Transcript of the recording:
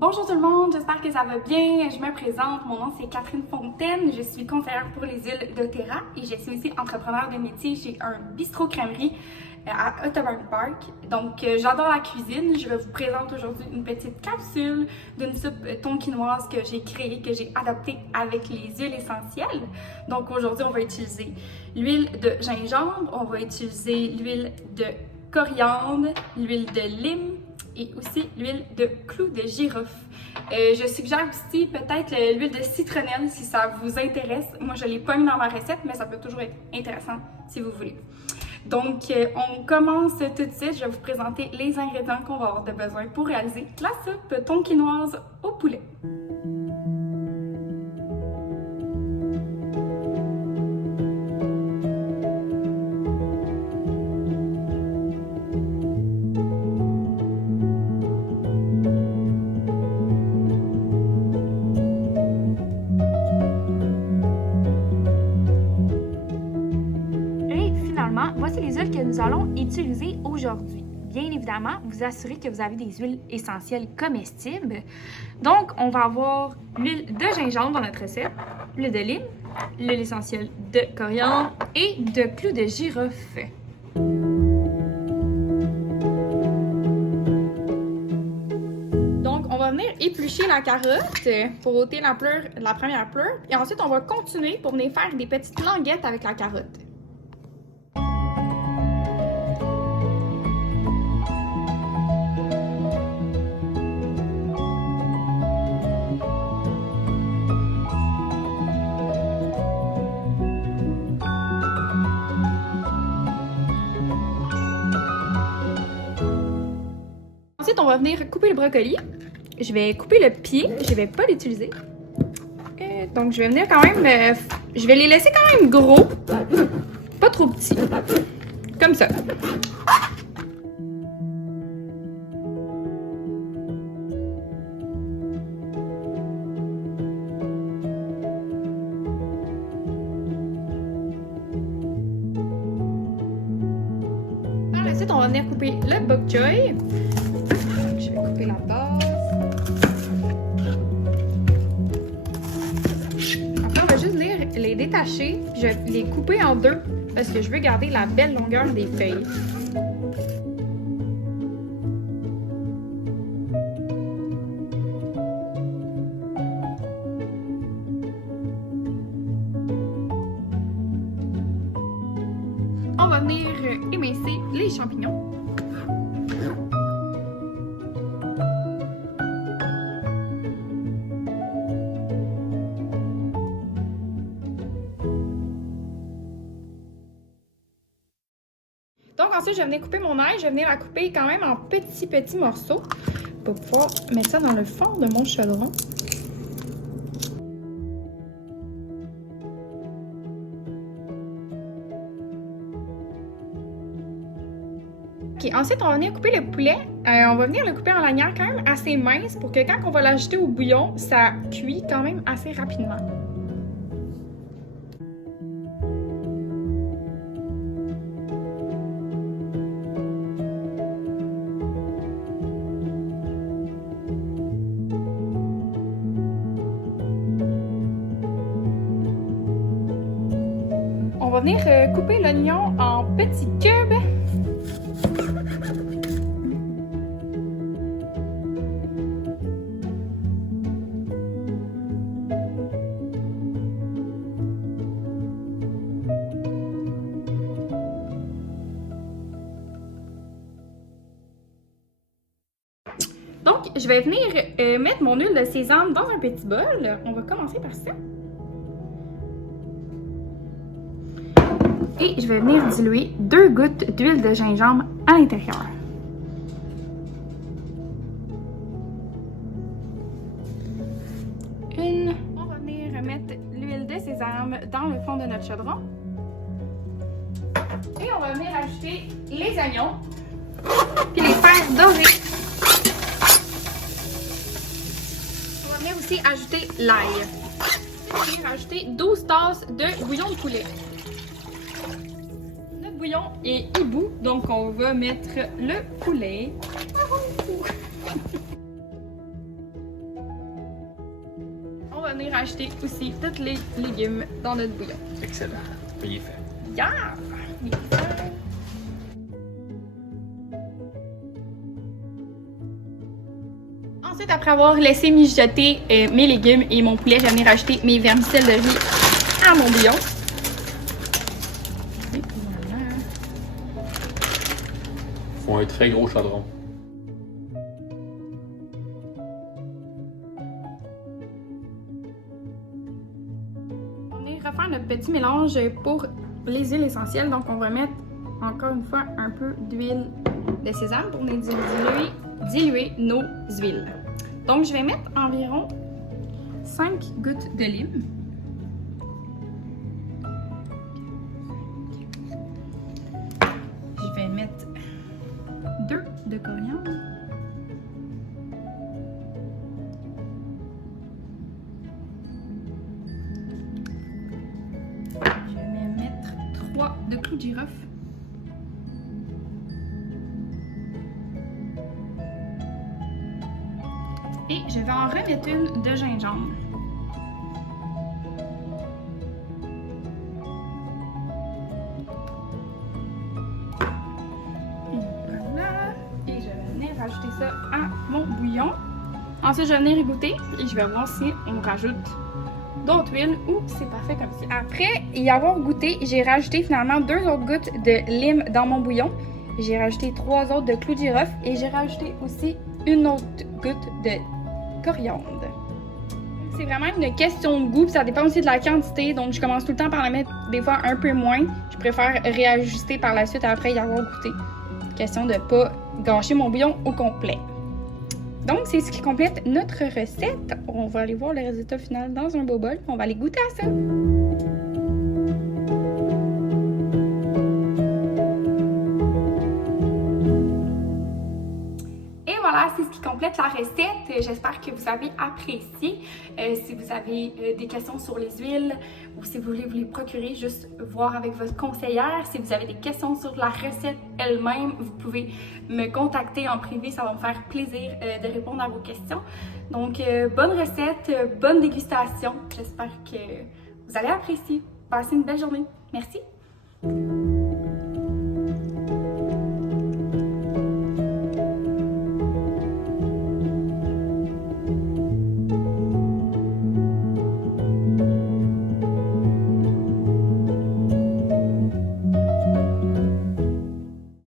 Bonjour tout le monde, j'espère que ça va bien. Je me présente, mon nom c'est Catherine Fontaine, je suis conseillère pour les îles d'Otera et je suis aussi entrepreneur de métier chez un bistrot-crèmerie à Otterburn Park. Donc j'adore la cuisine, je vais vous présenter aujourd'hui une petite capsule d'une soupe tonkinoise que j'ai créée, que j'ai adaptée avec les huiles essentielles. Donc aujourd'hui on va utiliser l'huile de gingembre, on va utiliser l'huile de coriandre, l'huile de lime, et aussi l'huile de clou de girofle. Je suggère aussi peut-être l'huile de citronnelle si ça vous intéresse. Moi, je ne l'ai pas mis dans ma recette, mais ça peut toujours être intéressant si vous voulez. Donc, on commence tout de suite. Je vais vous présenter les ingrédients qu'on va avoir de besoin pour réaliser la soupe tonkinoise au poulet. Voici les huiles que nous allons utiliser aujourd'hui. Bien évidemment, vous assurez que vous avez des huiles essentielles comestibles. Donc, on va avoir l'huile de gingembre dans notre recette, l'huile de lime, l'huile essentielle de coriandre et de clou de girofle. Donc, on va venir éplucher la carotte pour ôter la première pleure. Et ensuite, on va continuer pour venir faire des petites languettes avec la carotte. Ensuite, on va venir couper le brocoli. Je vais couper le pied, je vais pas l'utiliser. Donc, je vais venir quand même... je vais les laisser quand même gros, pas trop petits. Comme ça. Par la suite, on va venir couper le bok choy. Je vais couper la base. Après, on va juste venir les détacher. Je vais les couper en deux parce que je veux garder la belle longueur des feuilles. On va venir émincer les champignons. Donc ensuite, je vais venir couper mon ail. Je vais venir la couper quand même en petits morceaux pour pouvoir mettre ça dans le fond de mon chaudron. Okay, ensuite, on va venir couper le poulet. On va venir le couper en lanières quand même assez mince pour que quand on va l'ajouter au bouillon, ça cuit quand même assez rapidement. On va venir couper l'oignon en petits cubes. Donc, je vais venir mettre mon huile de sésame dans un petit bol. On va commencer par ça. Et je vais venir diluer 2 gouttes d'huile de gingembre à l'intérieur. On va venir mettre l'huile de sésame dans le fond de notre chaudron. Et on va venir ajouter les oignons. Puis les faire dorer. On va venir aussi ajouter l'ail. On va venir ajouter 12 tasses de bouillon de poulet. Notre bouillon est hibou, donc on va mettre le poulet. va venir acheter aussi tous les légumes dans notre bouillon. Excellent. Il est fait. Yeah! Oui. Ensuite, après avoir laissé mijoter mes légumes et mon poulet, je vais venir acheter mes vermicelles de riz à mon bouillon. Et voilà. Faut un très gros chaudron. On va refaire notre petit mélange pour les huiles essentielles. Donc, on va mettre encore une fois un peu d'huile de sésame pour diluer nos huiles. Donc, je vais mettre environ 5 gouttes de lime. Je vais mettre 2 de coriandre. Je vais mettre 3 de clous de girofle. Et je vais en remettre une de gingembre. Et voilà. Et je vais venir rajouter ça à mon bouillon. Ensuite, je vais venir égoutter et je vais voir si on rajoute d'autres huiles ou c'est parfait comme ça. Après y avoir goûté, j'ai rajouté finalement 2 autres gouttes de lime dans mon bouillon. J'ai rajouté 3 autres de clous de girofle et j'ai rajouté aussi une autre goutte de coriandre. C'est vraiment une question de goût, puis ça dépend aussi de la quantité, donc je commence tout le temps par la mettre des fois un peu moins. Je préfère réajuster par la suite après y avoir goûté. Question de ne pas gâcher mon bouillon au complet. Donc c'est ce qui complète notre recette. On va aller voir le résultat final dans un beau bol, on va aller goûter à ça. Voilà, c'est ce qui complète la recette. J'espère que vous avez apprécié. Si vous avez des questions sur les huiles ou si vous voulez vous les procurer, juste voir avec votre conseillère. Si vous avez des questions sur la recette elle-même, vous pouvez me contacter en privé. Ça va me faire plaisir de répondre à vos questions. Donc, bonne recette, bonne dégustation. J'espère que vous allez apprécier. Passez une belle journée. Merci.